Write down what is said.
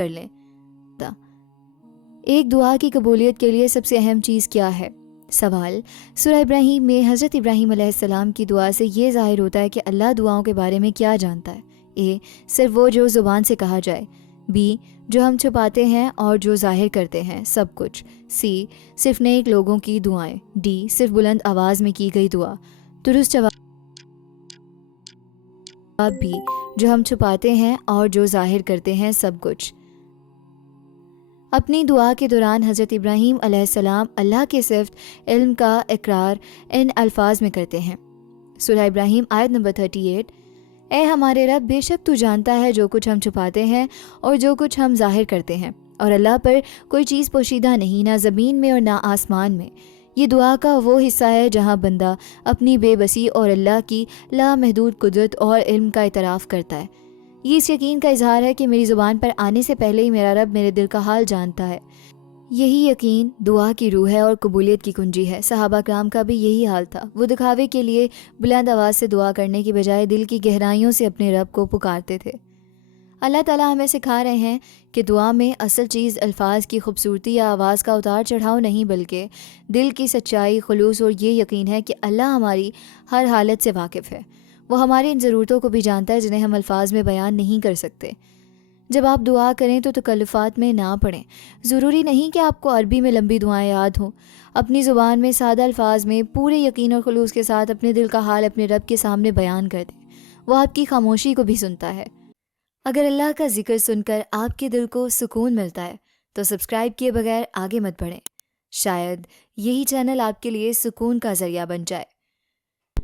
کر لیں۔ ایک دعا کی قبولیت کے لیے سب سے اہم چیز کیا ہے؟ سوال: سورہ ابراہیم میں حضرت ابراہیم علیہ السلام کی دعا سے یہ ظاہر ہوتا ہے کہ اللہ دعاؤں کے بارے میں کیا جانتا ہے۔ اے، صرف وہ جو زبان سے کہا جائے۔ بی، جو ہم چھپاتے ہیں اور جو ظاہر کرتے ہیں، سب کچھ۔ سی، صرف نیک لوگوں کی دعائیں۔ ڈی، صرف بلند آواز میں کی گئی دعا۔ درست جواب بھی، جو ہم چھپاتے ہیں اور جو ظاہر کرتے ہیں، سب کچھ۔ اپنی دعا کے دوران حضرت ابراہیم علیہ السلام اللہ کے صفت علم کا اقرار ان الفاظ میں کرتے ہیں۔ سورہ ابراہیم آیت نمبر 38: اے ہمارے رب، بے شک تو جانتا ہے جو کچھ ہم چھپاتے ہیں اور جو کچھ ہم ظاہر کرتے ہیں، اور اللہ پر کوئی چیز پوشیدہ نہیں، نہ زمین میں اور نہ آسمان میں۔ یہ دعا کا وہ حصہ ہے جہاں بندہ اپنی بے بسی اور اللہ کی لامحدود قدرت اور علم کا اعتراف کرتا ہے۔ یہ اس یقین کا اظہار ہے کہ میری زبان پر آنے سے پہلے ہی میرا رب میرے دل کا حال جانتا ہے۔ یہی یقین دعا کی روح ہے اور قبولیت کی کنجی ہے۔ صحابہ کرام کا بھی یہی حال تھا۔ وہ دکھاوے کے لیے بلند آواز سے دعا کرنے کی بجائے دل کی گہرائیوں سے اپنے رب کو پکارتے تھے۔ اللہ تعالیٰ ہمیں سکھا رہے ہیں کہ دعا میں اصل چیز الفاظ کی خوبصورتی یا آواز کا اتار چڑھاؤ نہیں، بلکہ دل کی سچائی، خلوص اور یہ یقین ہے کہ اللہ ہماری ہر حالت سے واقف ہے۔ وہ ہماری ان ضرورتوں کو بھی جانتا ہے جنہیں ہم الفاظ میں بیان نہیں کر سکتے۔ جب آپ دعا کریں تو تکلفات میں نہ پڑیں۔ ضروری نہیں کہ آپ کو عربی میں لمبی دعائیں یاد ہوں۔ اپنی زبان میں سادہ الفاظ میں پورے یقین اور خلوص کے ساتھ اپنے دل کا حال اپنے رب کے سامنے بیان کر دیں۔ وہ آپ کی خاموشی کو بھی سنتا ہے۔ اگر اللہ کا ذکر سن کر آپ کے دل کو سکون ملتا ہے تو سبسکرائب کیے بغیر آگے مت بڑھیں۔ شاید یہی چینل آپ کے لیے سکون کا ذریعہ بن جائے۔